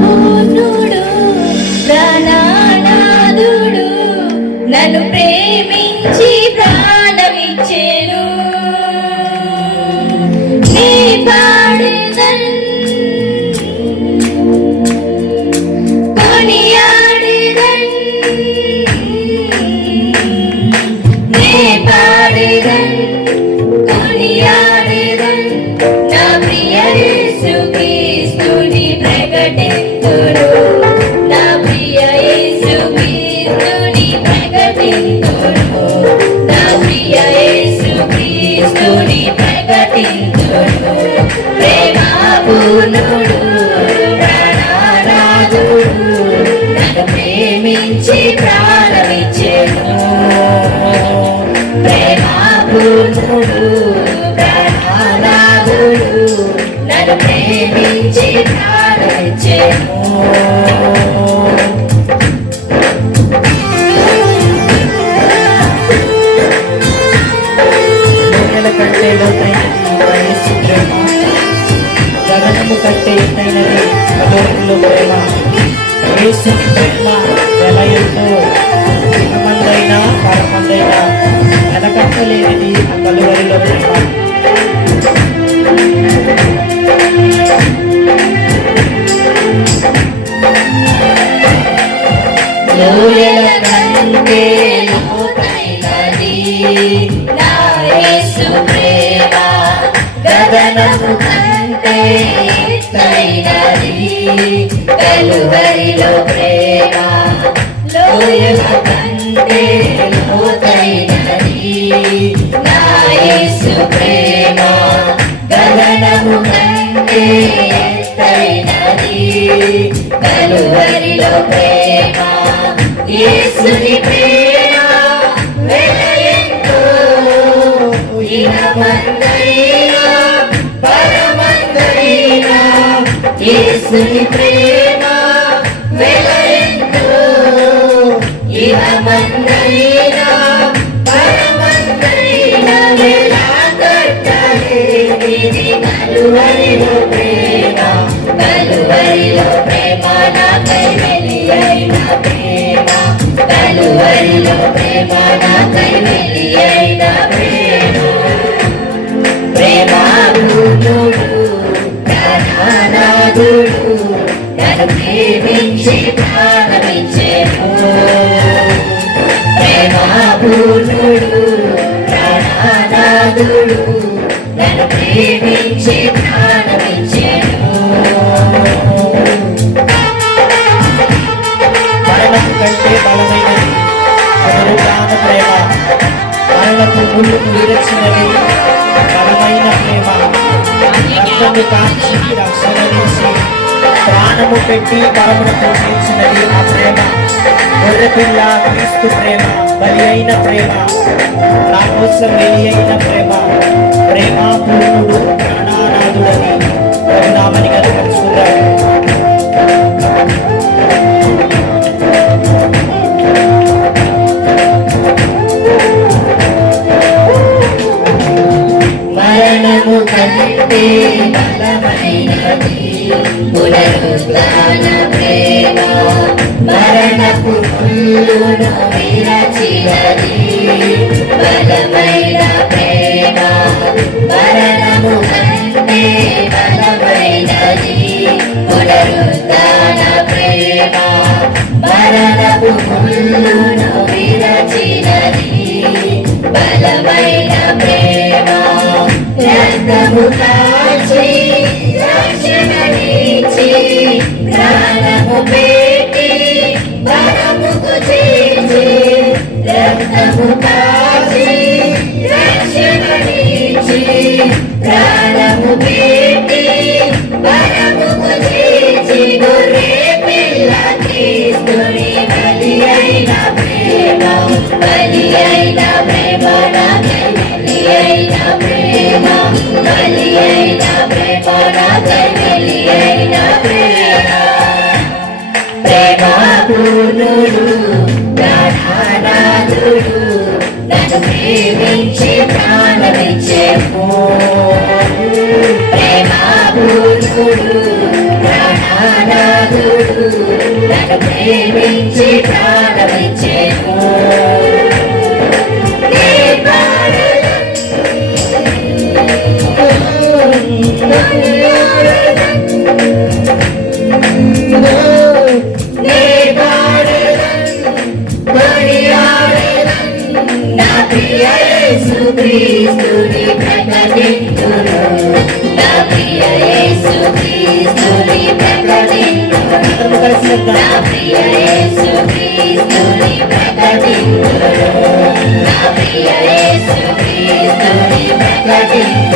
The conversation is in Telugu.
పూర్ణుడు ప్రాణనాథుడు నన్ను ప్రేమించి ప్రాణమిచ్చెను. నీ పాడెదన్ కొనియాడెదన్ నీ పాడెదన్ కొనియాడెదన్ నా ప్రియ యేసు క్రీస్తుని ప్రకటింతును. నా ప్రియ యేసు క్రీస్తుని ప్రకటింతును. నా ప్రియ యేసు క్రీస్తుని ప్రకటింతును. ప్రేమ పూర్ణుడు ప్రాణనాథుడు నన్ను ప్రేమించి ప్రాణమిచ్చెను. ప్రేమ పూర్ణుడు ప్రాణనాథుడు నన్ను ప్రేమించి ప్రాణమిచ్చెను. కంటే లోతైనది యేసు ప్రేమ, గగనము కంటే ఎత్తైనది కలువరిలో ప్రేమ. యేసుని ప్రేమ వెలయంతో ఇకమందైనా పరమందైనా వెనకట్టలేనిది ఆ కలువరిలో ప్రేమ. లోయల కంటే లోతైనది నా యేసు ప్రేమ, గగనము కంటే ఎత్తైనది కలువరిలో ప్రేమ. లోయల కంటే లోతైనది నా యేసు ప్రేమ, గగనము కంటే ఎత్తైనది కలువరిలో ప్రేమ. యేసుని ప్రేమ వెలయంతో ఇనమందైనా పరమందైనా. యేసుని ప్రేమ వెలయంతో ఇనమందైనా పరమందైనా. వెలకట్టలేనిది కలువరిలో ప్రేమ, కలువరిలో ప్రేమ నాకై వెలియైన ప్రేమ, కలువరిలో ప్రేమ నాకై వెలియైన ప్రేమ. ప్రేమ పూర్ణుడు ప్రాణనాథుడు నన్ను ప్రేమించి ప్రాణమిచ్చెను. ప్రేమ పూర్ణుడు ప్రాణనాథుడు నన్ను ప్రేమించి ప్రాణమిచ్చెను. మరణం కంటే బలమైనది పునరుత్థాన ప్రేమ. మరణపు ముళ్ళుకు విరచినది బలమైన ప్రేమ. రక్తము కాచి రక్షణించి ప్రాణము పెట్టి పరమును పోషించినది ఆ ప్రేమ. గొర్రెపిల్ల క్రీస్తు ప్రేమ, బలి అయిన ప్రేమ, నా కోసం వెలి అయిన ప్రేమ. ప్రేమ పూర్ణుడు ప్రాణనాథుడని ప్రభునామని కనపరుచుకున్నాడు. మరణము కంటే బలమైనది పునరుత్థాన ప్రేమ, మరణపు ముళ్ళును విరచినది బలమైన ప్రేమ. మరణము కంటే బలమైనది పునరుత్థాన ప్రేమ, మరణపు ముళ్ళును విరచినది బలమైన ప్రేమ. రక్తము కాచి రక్షణనిచ్చి ప్రాణము పెట్టి పరముకు చేర్చి. రక్తము కాచి రక్షణనిచ్చి ప్రాణము పెట్టి పరముకు చేర్చి. గొర్రె పిల్ల క్రీస్తుని బలి అయిన ప్రేమ, బలి అయిన ప్రేమ నాకై బలి అయిన ప్రేమ, బలి అయిన ప్రేమ నాకై బలి అయిన ప్రేమ. ప్రేమ పూర్ణుడు ప్రాణనాథుడు నన్ను ప్రేమించి ప్రాణమిచ్చెను. ప్రేమ పూర్ణుడు ప్రాణ నానాథుడు నన్ను ప్రేమించి ప్రాణమిచ్చెను. నీ పాడెదను, నీ పాడెదను, కొనియాడెదను. నా ప్రియ యేసుక్రీస్తుని ప్రకటింతును. నా ప్రియ యేసుక్రీస్తుని ప్రకటింతును. నా ప్రియ యేసుక్రీస్తుని ప్రకటింతును. నా ప్రియ యేసుక్రీస్తుని ప్రకటింతును.